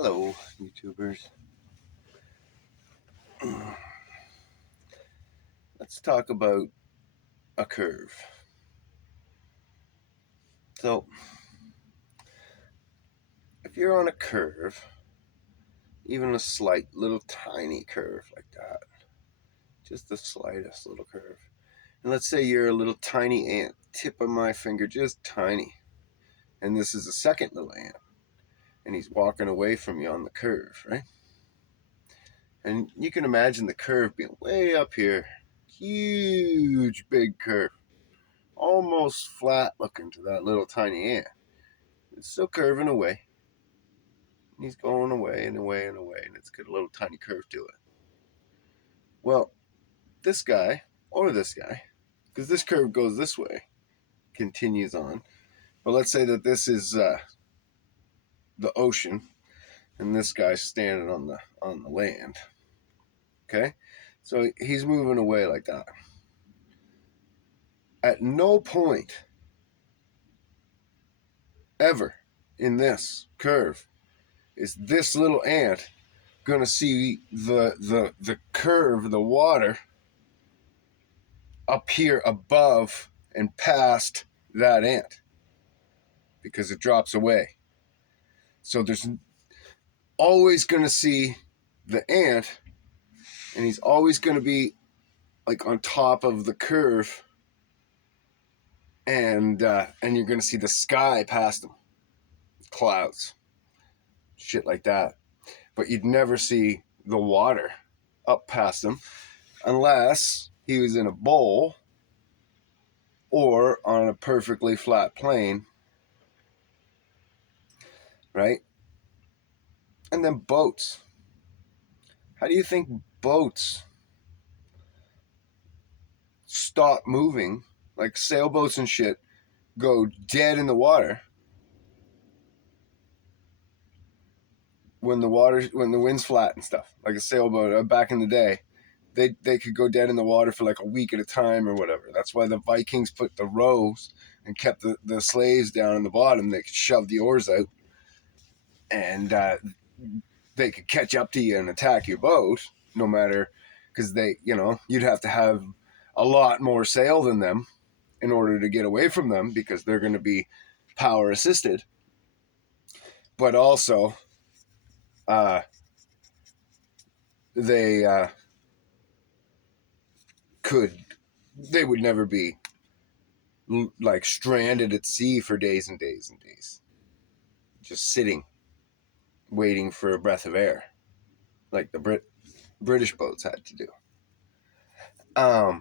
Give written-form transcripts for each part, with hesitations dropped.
Hello, YouTubers. Let's talk about a curve. So, if you're on a curve, even a slight little tiny curve like that, just the slightest little curve, and let's say you're a little tiny ant, tip of my finger, just tiny, and this is a second little ant, and he's walking away from you on the curve, right? And you can imagine the curve being way up here, huge big curve, almost flat looking to that little tiny ant. It's still curving away. He's going away and away and away, and it's got a little tiny curve to it. Well, this guy, or this guy, because this curve goes this way, continues on. But let's say that this is the ocean, and this guy's standing on the land. Okay, so he's moving away like that. At no point ever in this curve is this little ant gonna see the curve, the water up here above and past that ant, because it drops away. So there's always going to see the ant, and he's always going to be like on top of the curve, and you're going to see the sky past him, clouds, shit like that. But you'd never see the water up past him unless he was in a bowl or on a perfectly flat plane, right? And then boats. How do you think boats stop moving? Like sailboats and shit go dead in the water when the wind's flat and stuff. Like a sailboat back in the day, they could go dead in the water for like a week at a time or whatever. That's why the Vikings put the rows and kept the slaves down in the bottom. They could shove the oars out, and they could catch up to you and attack your boat, no matter, because you'd have to have a lot more sail than them in order to get away from them, because they're going to be power assisted. But also, they they would never be like stranded at sea for days and days and days, just sitting, waiting for a breath of air, like the British boats had to do. A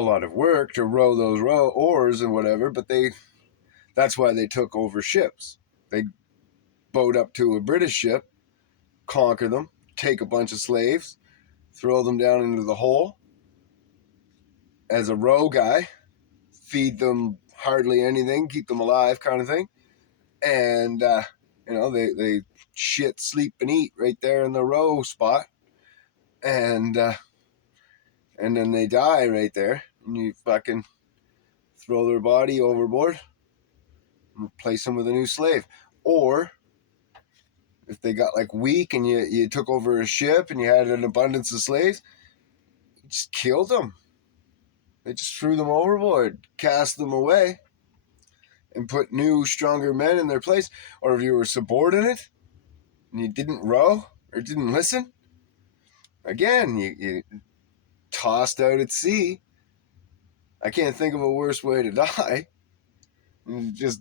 lot of work to row those oars and whatever, but that's why they took over ships. They boat up to a British ship, conquer them, take a bunch of slaves, throw them down into the hole as a row guy, feed them hardly anything, keep them alive, kind of thing, and they shit, sleep, and eat right there in the row spot, and then they die right there, and you fucking throw their body overboard and replace them with a new slave. Or if they got like weak and you took over a ship and you had an abundance of slaves, you just killed them. They just threw them overboard, cast them away, and put new, stronger men in their place. Or if you were subordinate and you didn't row or didn't listen, again, you tossed out at sea. I can't think of a worse way to die. You just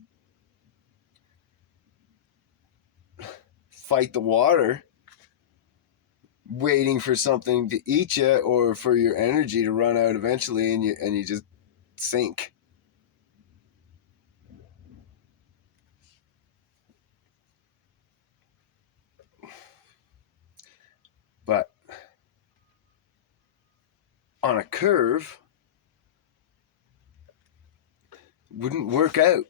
fight the water, waiting for something to eat you or for your energy to run out eventually, and you just sink. But on a curve, wouldn't work out.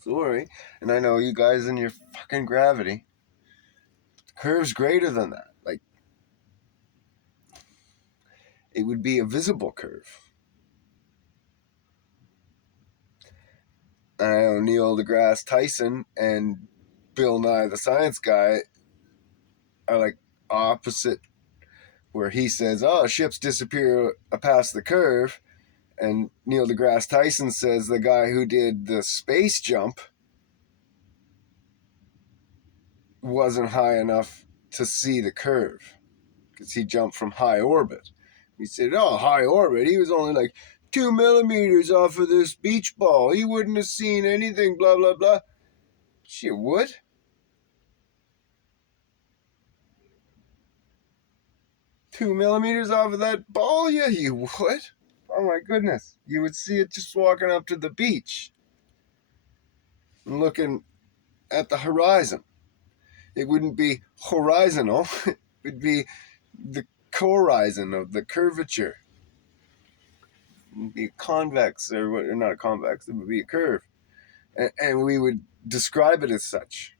Sorry. And I know you guys and your fucking gravity. The curve's greater than that. Like, it would be a visible curve. I know Neil deGrasse Tyson and Bill Nye the Science Guy are like opposite, where he says, "Oh, ships disappear past the curve," and Neil deGrasse Tyson says the guy who did the space jump wasn't high enough to see the curve because he jumped from high orbit. He said, "Oh, high orbit. He was only like 2 millimeters off of this beach ball. He wouldn't have seen anything, blah, blah, blah." Shit, would? 2 millimeters off of that ball? Yeah, you would. Oh my goodness. You would see it just walking up to the beach and looking at the horizon. It wouldn't be horizontal. It would be the horizon of the curvature. It would be convex, or not convex, it would be a curve. And we would describe it as such.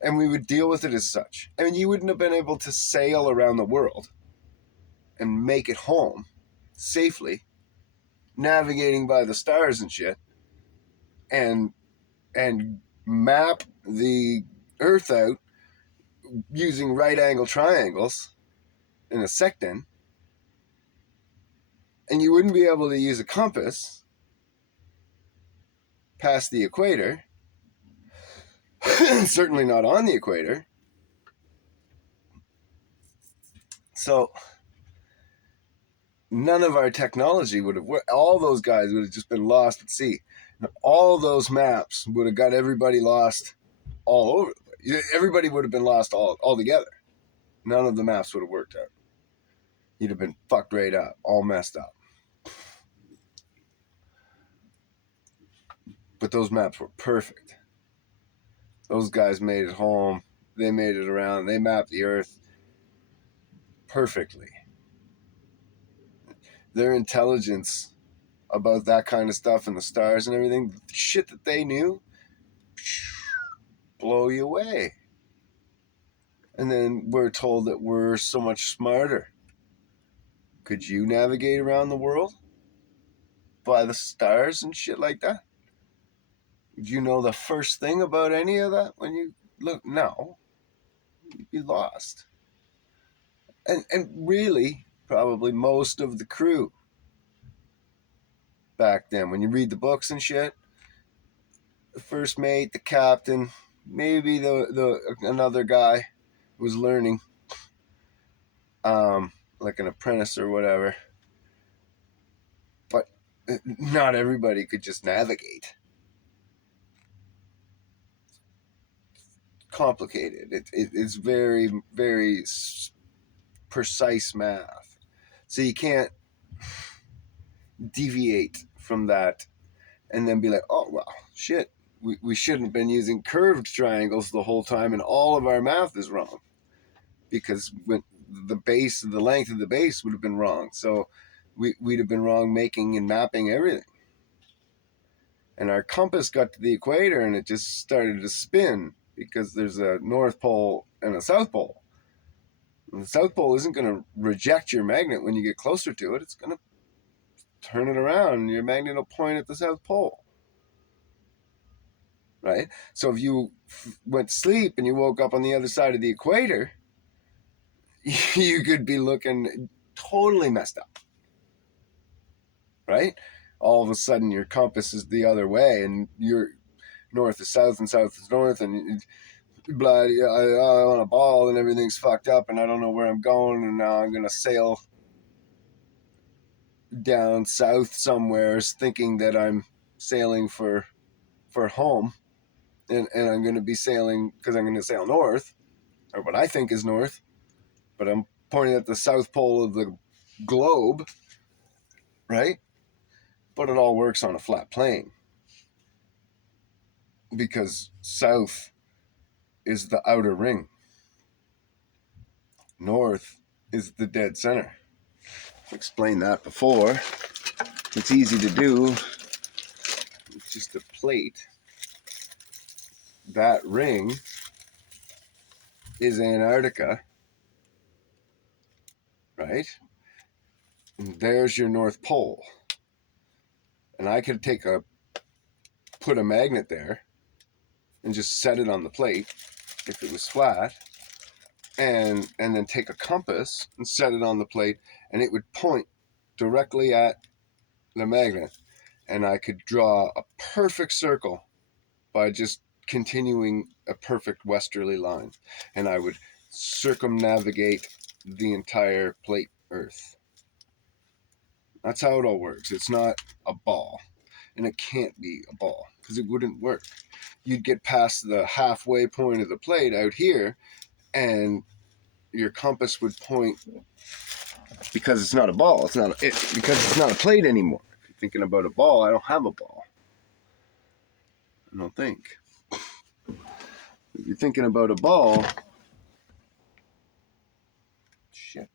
And we would deal with it as such. I mean, you wouldn't have been able to sail around the world and make it home safely, navigating by the stars and shit, and map the Earth out using right angle triangles in a sectant, and you wouldn't be able to use a compass past the equator, certainly not on the equator. So none of our technology would have worked. All those guys would have just been lost at sea. All those maps would have got everybody lost all over. Everybody would have been lost all together. None of the maps would have worked out. You'd have been fucked right up, all messed up. But those maps were perfect. Those guys made it home. They made it around. They mapped the Earth perfectly. Their intelligence about that kind of stuff and the stars and everything, the shit that they knew, blow you away. And then we're told that we're so much smarter. Could you navigate around the world by the stars and shit like that? Would you know the first thing about any of that when you look? No. You'd be lost. And really, probably most of the crew back then, when you read the books and shit, the first mate, the captain, maybe the another guy was learning, like an apprentice or whatever. But not everybody could just navigate. Complicated. It's very, very precise math. So you can't deviate from that and then be like, "Oh, well, shit. We shouldn't have been using curved triangles the whole time and all of our math is wrong." Because when the length of the base would have been wrong. So we'd have been wrong making and mapping everything. And our compass got to the equator and it just started to spin because there's a North Pole and a South Pole. And the South Pole isn't going to reject your magnet when you get closer to it. It's going to turn it around and your magnet will point at the South Pole. Right? So if you went to sleep and you woke up on the other side of the equator, you could be looking totally messed up. Right? All of a sudden your compass is the other way and you're north is south and south is north and bloody I'm on a ball and everything's fucked up and I don't know where I'm going and now I'm gonna sail down south somewhere thinking that I'm sailing for home and I'm gonna be sailing because I'm gonna sail north or what I think is north, but I'm pointing at the south pole of the globe, right? But it all works on a flat plane because south is the outer ring. North is the dead center. I've explained that before. It's easy to do. It's just a plate. That ring is Antarctica, right? And there's your North Pole. And I could take a put a magnet there and just set it on the plate if it was flat, and then take a compass and set it on the plate, and it would point directly at the magnet, and I could draw a perfect circle by just continuing a perfect westerly line, and I would circumnavigate the entire plate Earth. That's how it all works. It's not a ball, and it can't be a ball because it wouldn't work. You'd get past the halfway point of the plate out here, and your compass would point, because it's not a ball. Because it's not a plate anymore. If you're thinking about a ball, I don't have a ball. I don't think. If you're thinking about a ball, shit.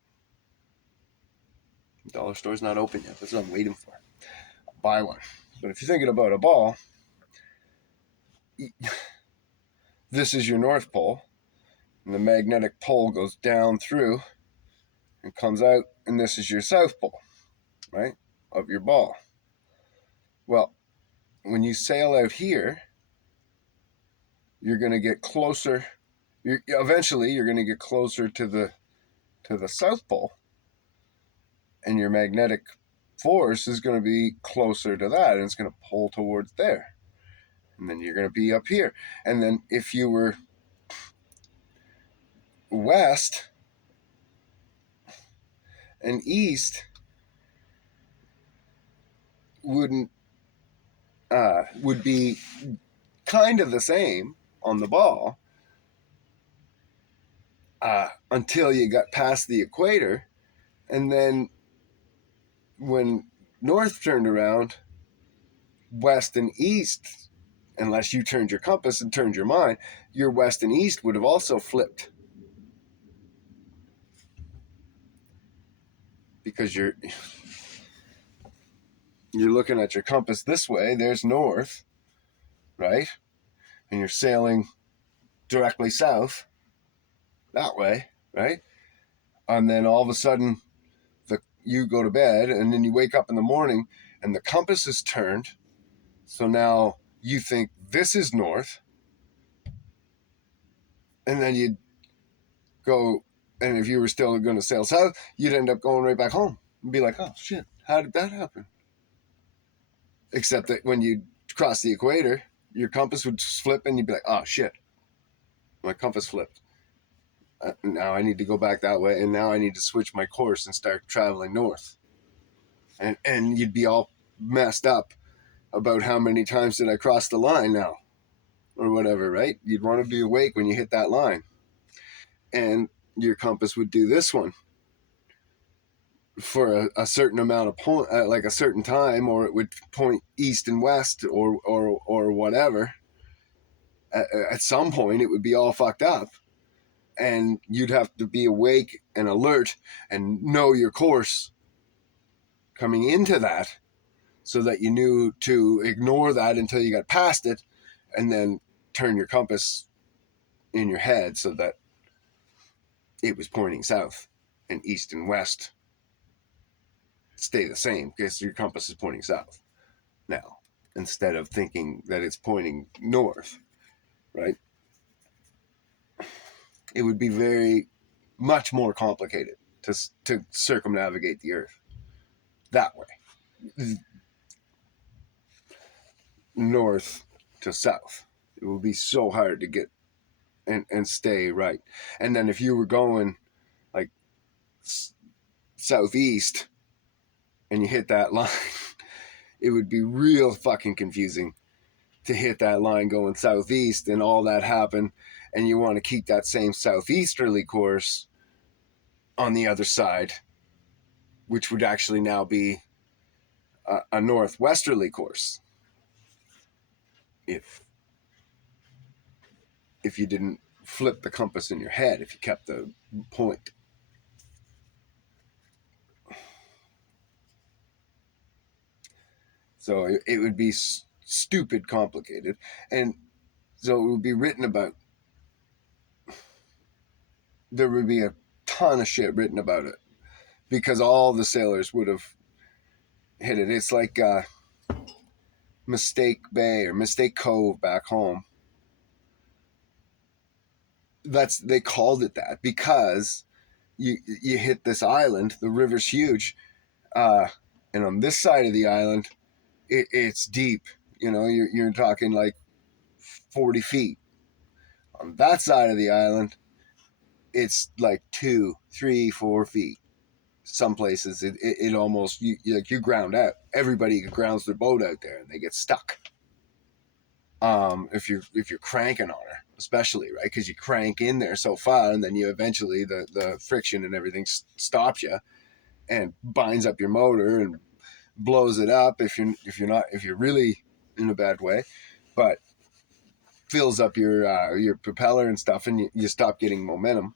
The dollar store's not open yet. That's what I'm waiting for. I'll buy one. But if you're thinking about a ball, this is your North Pole, and the magnetic pole goes down through and comes out, and this is your South Pole, right, of your ball. Well, when you sail out here, you're going to get closer. Eventually, you're going to get closer to the South Pole, and your magnetic force is going to be closer to that, and it's going to pull towards there. And then you're going to be up here. And then if you were west and east, would be kind of the same on the ball until you got past the equator. And then when north turned around, west and east, unless you turned your compass and turned your mind, your west and east would have also flipped. Because you're looking at your compass this way, there's north, right? And you're sailing directly south that way, right? And then all of a sudden, you go to bed, and then you wake up in the morning, and the compass is turned. So now you think this is north, and then you'd go, and if you were still going to sail south, you'd end up going right back home and be like, oh shit, how did that happen? Except that when you cross the equator, your compass would flip, and you'd be like, oh shit, my compass flipped. Now I need to go back that way, and now I need to switch my course and start traveling north. And you'd be all messed up about how many times did I cross the line now, or whatever, right? You'd want to be awake when you hit that line. And your compass would do this one for a certain amount of point, like a certain time, or it would point east and west, or whatever. At some point, it would be all fucked up, and you'd have to be awake and alert and know your course coming into that, so that you knew to ignore that until you got past it, and then turn your compass in your head so that it was pointing south, and east and west stay the same because your compass is pointing south now, instead of thinking that it's pointing north, right? It would be very much more complicated to circumnavigate the Earth that way, north to south. It would be so hard to get and stay right. And then if you were going like southeast and you hit that line, it would be real fucking confusing to hit that line going southeast and all that happen, and you want to keep that same southeasterly course on the other side, which would actually now be a northwesterly course if you didn't flip the compass in your head, if you kept the point. So it would be stupid complicated, and so it would be written about. There would be a ton of shit written about it because all the sailors would have hit it. It's like Mistake Bay or Mistake Cove back home. They called it that because you hit this island. The river's huge, and on this side of the island, it's deep. You're talking like 40 feet. On that side of the island, it's like 2, 3, 4 feet. Some places it almost you ground out. Everybody grounds their boat out there and they get stuck. If you're cranking on her, especially, right, because you crank in there so far, and then you eventually the friction and everything stops you and binds up your motor and blows it up if you're really in a bad way, but fills up your propeller and stuff, and you stop getting momentum.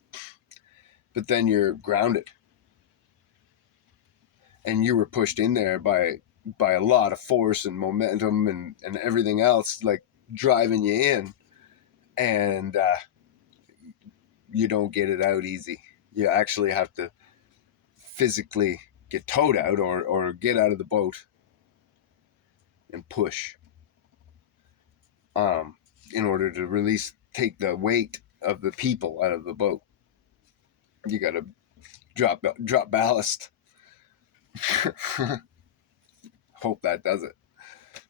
But then you're grounded, and you were pushed in there by a lot of force and momentum and everything else, like driving you in, and you don't get it out easy. You actually have to physically get towed out or get out of the boat and push in order to take the weight of the people out of the boat. You got to drop ballast. Hope that does it,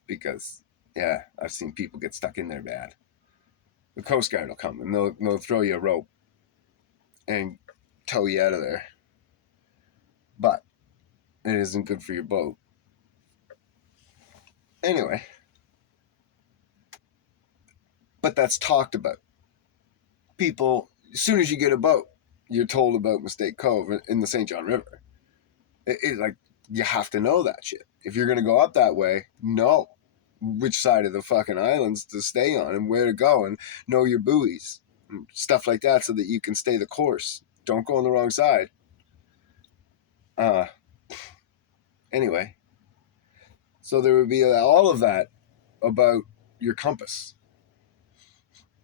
because yeah, I've seen people get stuck in there bad. The Coast Guard will come and they'll throw you a rope and tow you out of there, but it isn't good for your boat. Anyway, but that's talked about. People, as soon as you get a boat, you're told about Mistake Cove in the St. John River. Like, you have to know that shit. If you're going to go up that way, know which side of the fucking islands to stay on and where to go, and know your buoys and stuff like that so that you can stay the course. Don't go on the wrong side. Anyway, so there would be all of that about your compass.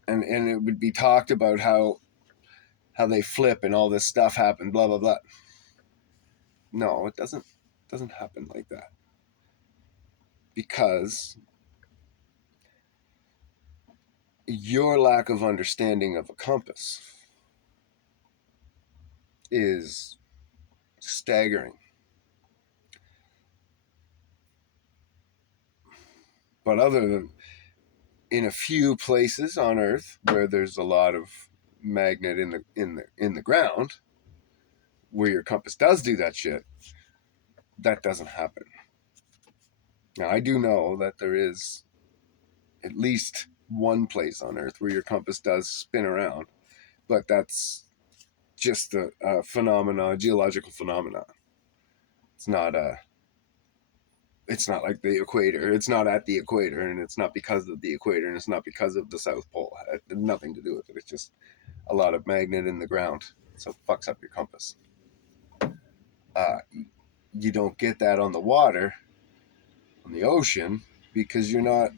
And it would be talked about how they flip and all this stuff happened, blah, blah, blah. No, it doesn't happen like that. Because your lack of understanding of a compass is staggering. But other than in a few places on Earth where there's a lot of magnet in the ground, where your compass does do that shit, that doesn't happen. Now, I do know that there is at least one place on Earth where your compass does spin around, but that's just a geological phenomena. It's not like the equator. It's not at the equator, and it's not because of the equator, and it's not because of the South Pole. It had nothing to do with it. It's just a lot of magnet in the ground, so it fucks up your compass. You don't get that on the water, on the ocean, because you're a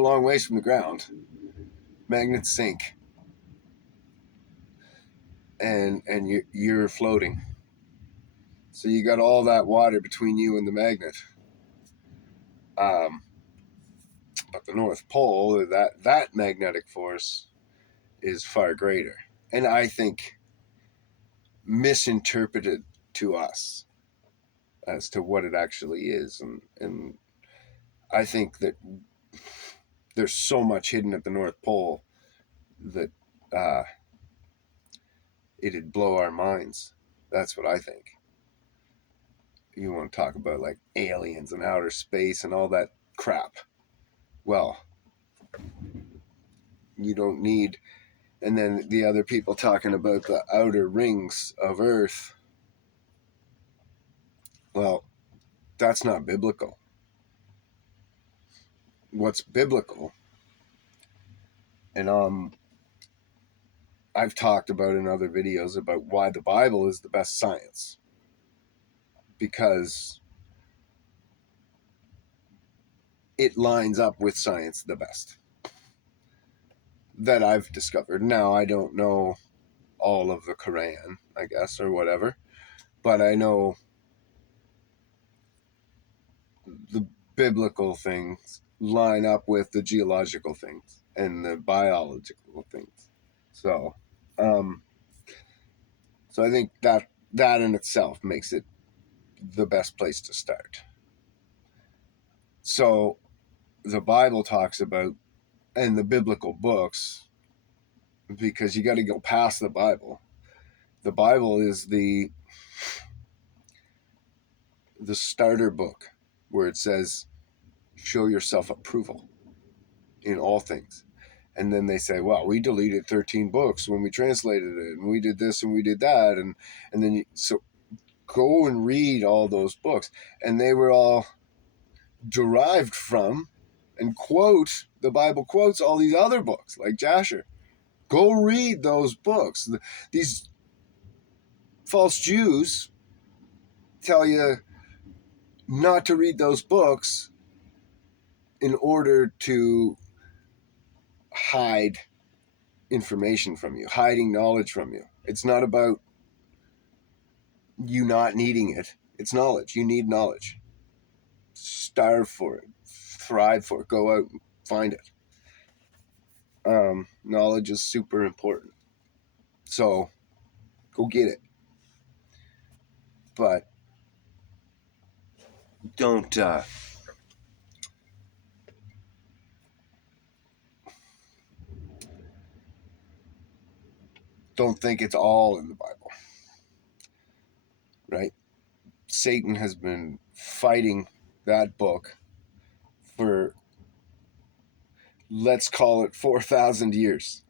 long ways from the ground. Magnets sink, and you're floating. So you got all that water between you and the magnet. But the North Pole, that magnetic force is far greater, and I think misinterpreted to us as to what it actually is. And I think that there's so much hidden at the North Pole that it'd blow our minds. That's what I think. You want to talk about like aliens and outer space and all that crap. Well, you don't need. And then the other people talking about the outer rings of Earth. Well, that's not biblical. What's biblical, and I've talked about in other videos about why the Bible is the best science, because it lines up with science the best that I've discovered. Now, I don't know all of the Quran, I guess, or whatever, but I know biblical things line up with the geological things and the biological things. So, so I think that in itself makes it the best place to start. So the Bible talks about, and the biblical books, because you got to go past the Bible. The Bible is the starter book where it says, show yourself approval in all things. And then they say, well, we deleted 13 books when we translated it, and we did this and we did that. And then so go and read all those books. And they were all derived from and quote, the Bible quotes all these other books like Jasher. Go read those books. These false Jews tell you not to read those books in order to hide information from you, hiding knowledge from you. It's not about you not needing it. It's knowledge. You need knowledge. Starve for it. Thrive for it. Go out and find it. Knowledge is super important. So go get it. But don't think it's all in the Bible. Right? Satan has been fighting that book for, let's call it, 4,000 years.